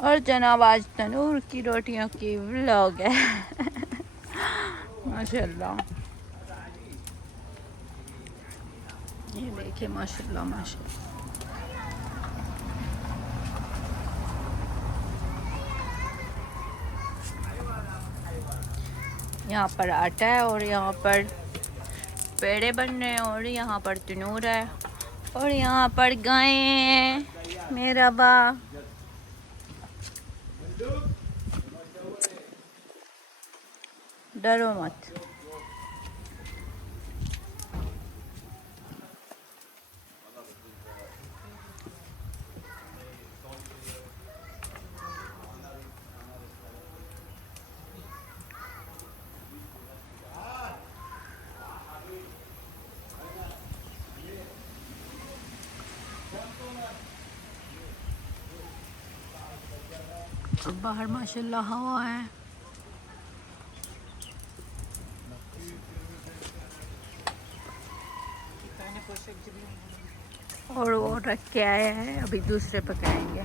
और जनाब आज तनूर की रोटियों की व्लॉग है। माशाल्लाह, ये देखिए माशाल्लाह माशाल्लाह। यहाँ पर आटा है और यहाँ पर पेड़े बन रहे हैं और यहाँ पर तनूर है और यहाँ पर गायें हैं। मेरा बा डरो मत। बाहर माशाल्लाह हवा है। और वो रख के आया है, अभी दूसरे पकाएंगे।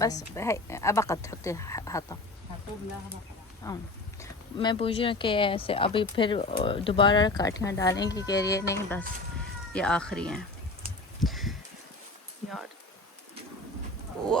बस अबकत होते हाथा। मैं पूछ रही हूँ कि ऐसे अभी फिर दोबारा काठियाँ डालेंगी, कह रही है नहीं बस ये आखिरी हैं यार। वो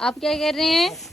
आप क्या कर रहे हैं؟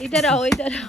इधर आओ इधर आओ।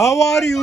How are you?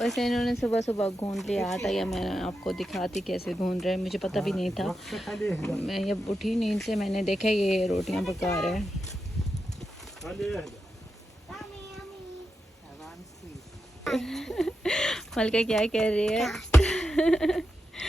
वैसे इन्होंने सुबह सुबह गूंद लिया था, या मैं आपको दिखाती कैसे गूंद रहे हैं, मुझे पता भी नहीं था। मैं जब उठी नींद से मैंने देखा ये रोटियां पका रहे हैं। मलका क्या कह रही है؟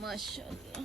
माशाल्लाह।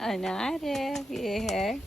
अना आरिफ ये है।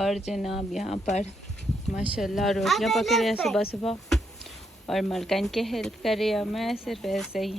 और जनाब यहाँ पर माशाल्लाह रोटियाँ पक रही हैं सुबह सुबह, और मलका इनके हेल्प कर रही है। मैं सिर्फ ऐसे ही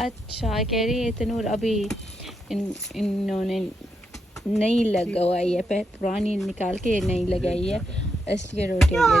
अच्छा कह रही है तनूर अभी इन्होंने नई लगवाई है, पुरानी निकाल के नई लगाई है, इसलिए रोटियाँ गिर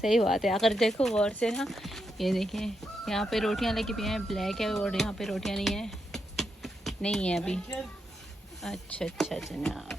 सही बात है। अगर देखो गौर से ना, ये देखिए यहाँ पे रोटियां लगी हुई हैं, ब्लैक है, और यहाँ पे रोटियां नहीं है अभी। अच्छा अच्छा जनाब।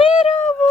मेरा वो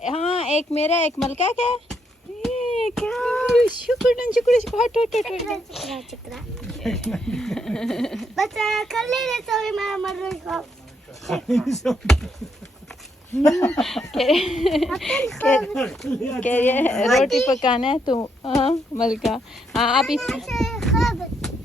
हाँ एक मेरा एक मलका का ये क्या शुक्र शुक्र हट हट हट हट चक्रा बस कर ले रहे तो मैं मर रही हूँ कह रही है रोटी पकाना है तो हाँ मलका हाँ अभी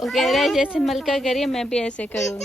वो कह रहा है जैसे मलका करिए मैं भी ऐसे करूँगी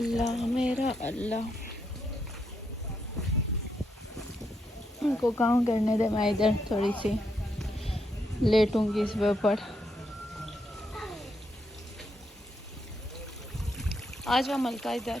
अल्लाह मेरा अल्लाह उनको काम करने दे मैं इधर थोड़ी सी लेटूंगी इस पर आ जाओ मलका इधर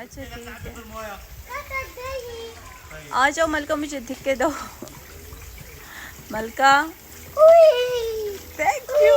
अच्छा ठीक है आ जाओ मलका मुझे धिक्के दो मलका थैंक यू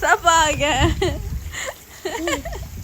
सब आ गए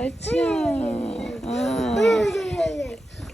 अच्छा हाँ,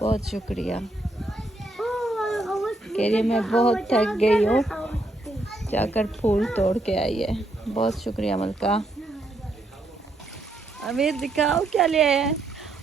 बहुत शुक्रिया कह रही है मैं बहुत थक गई हूँ जाकर फूल तोड़ के आई है बहुत शुक्रिया मलका अमीर दिखाओ क्या लिया है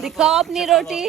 दिखाओ अपनी रोटी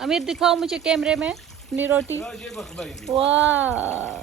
अमीर दिखाओ मुझे कैमरे में अपनी रोटी वाह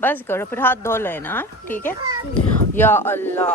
बस करो फिर हाथ धो लेना ठीक है या अल्लाह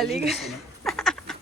अली का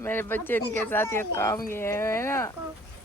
मेरे बच्चे इनके साथ ये काम किए है ना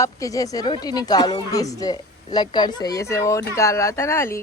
आपके जैसे रोटी निकालूंगी इससे लकड़ से जैसे वो निकाल रहा था ना अली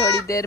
थोड़ी देर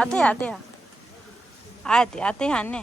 आते आते आते आते हैं अन्ने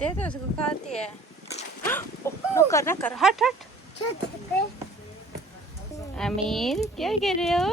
दे दो उसको खाती है न कर हट हट अमीर क्या कह रहे हो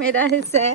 मेरा हिस्सा है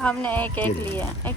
हमने एक एक लिया एक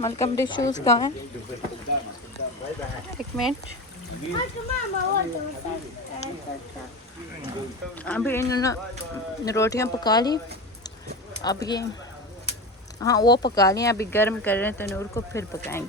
मलकम डिशूज का है एक मिनट अभी इन्होंने रोटियां पका ली अब ये हाँ वो पका लिए अभी गर्म कर रहे हैं तो नूर को फिर पकाएंगे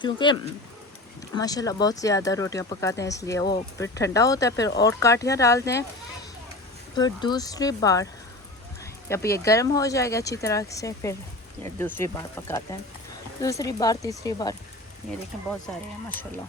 क्योंकि माशाल्लाह बहुत ज़्यादा रोटियां पकाते हैं इसलिए वो फिर ठंडा होता है फिर और काठियाँ डालते हैं फिर दूसरी बार जब ये गर्म हो जाएगा अच्छी तरह से फिर दूसरी बार पकाते हैं दूसरी बार तीसरी बार ये देखें बहुत सारे हैं माशाल्लाह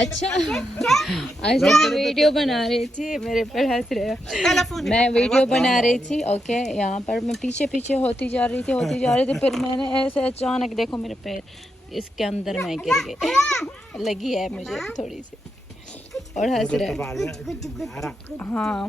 अच्छा अच्छा मैं वीडियो बना रही थी, मेरे पर हंस रहे हो। मैं वीडियो बना रही थी, ओके। यहाँ पर मैं पीछे पीछे होती जा रही थी फिर मैंने ऐसे अचानक देखो मेरे पैर इसके अंदर मैं गिर गई। लगी है मुझे थोड़ी सी और हंस रहे हैं। हाँ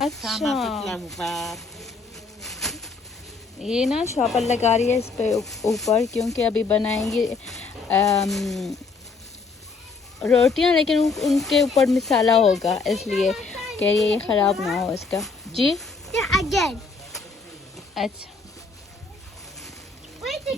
अच्छा ये ना शॉपर लगा रही है इस पे ऊपर, क्योंकि अभी बनाएंगे रोटियां, लेकिन उनके ऊपर मसाला होगा, इसलिए कह रही है ये ख़राब ना हो इसका। जी again. अच्छा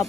अब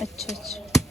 अच्छा अच्छा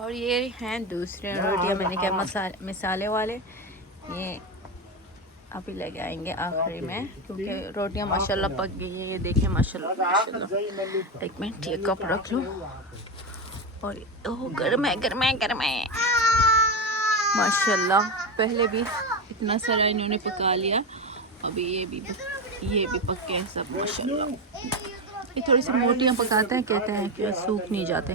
और ये हैं दूसरे रोटियां, मैंने क्या मसाले वाले, ये अभी लगाएंगे आखिरी में, क्योंकि रोटियां माशाल्लाह पक गई है। ये देखिए माशाल्लाह माशाल्लाह। एक मिनट ये कप रख लो। और ओह गर्म है माशाल्लाह। पहले भी इतना सारा इन्होंने पका लिया, अभी ये भी पक गए सब माशाल्लाह। ये थोड़ी सी मोटियां पकाते हैं, कहते हैं कि सूख नहीं जाते।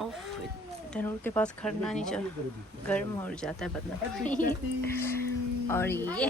ओफ तनूर के पास खड़ना नहीं चाहिए, गर्म हो जाता है बदन। और ये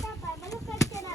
Papa, malu ka na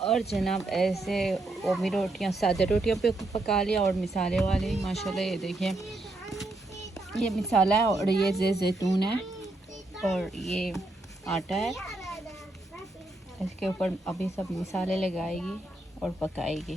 और जनाब ऐसे वो भी रोटियां, सादे रोटियां पे पका लिया और मिसाले वाले माशाल्लाह। ये देखिए ये मिसाला है और ये जैतून है और ये आटा है। इसके ऊपर अभी सब मिसाले लगाएगी और पकाएगी।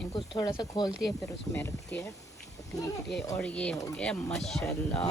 इनको थोड़ा सा खोलती है फिर उसमें रखती है पकने के लिए। और ये हो गया माशाल्लाह।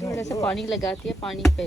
थोड़ा सा पानी लगाती है, पानी पे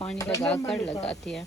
पानी लगा कर लगाती है।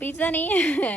पिज़्ज़ा नहीं है।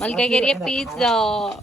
मलका कह रही है पिज़्ज़ा।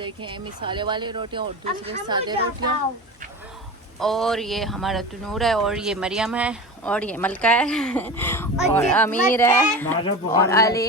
देखें मिसाले वाली रोटियां और दूसरे हम सादे जाता रोटियां। हूँ. और ये हमारा तनूर है और ये मरियम है और ये मलका है और अमीर है और अली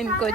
इनको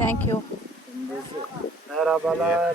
थैंक यू। merhabalar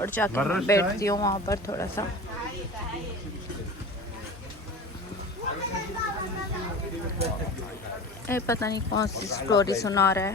और जाकर मैं बैठती हूँ वहाँ पर थोड़ा सा। पता नहीं कौन सी स्टोरी सुना रहा है।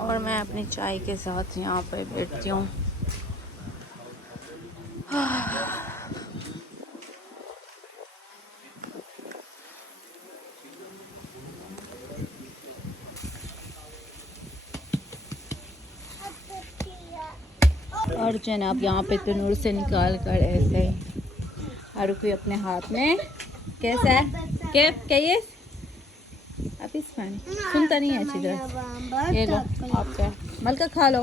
और मैं अपनी चाय के साथ यहाँ पे बैठती हूँ। और जनाब यहाँ पे तनूर से निकाल कर ऐसे हर कोई अपने हाथ में कैसा है? कैस आप इस पानी सुनता नहीं है अच्छी तरह। ये लो आपका मलका खा लो।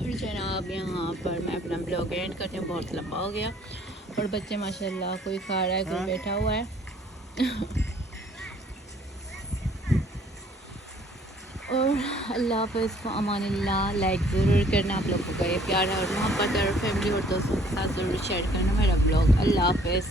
और जनाब यहाँ पर मैं अपना ब्लॉग एंड करती हूँ, बहुत लंबा हो गया। और बच्चे माशाल्लाह कोई खा रहा है कोई बैठा हुआ है। और अल्लाह हाफ़िज़, अमानिल्लाह। लाइक ज़रूर करना, आप लोगों का ये प्यार और मोहब्बत और फैमिली और दोस्तों के साथ ज़रूर शेयर करना मेरा ब्लॉग। अल्लाह हाफ़िज़।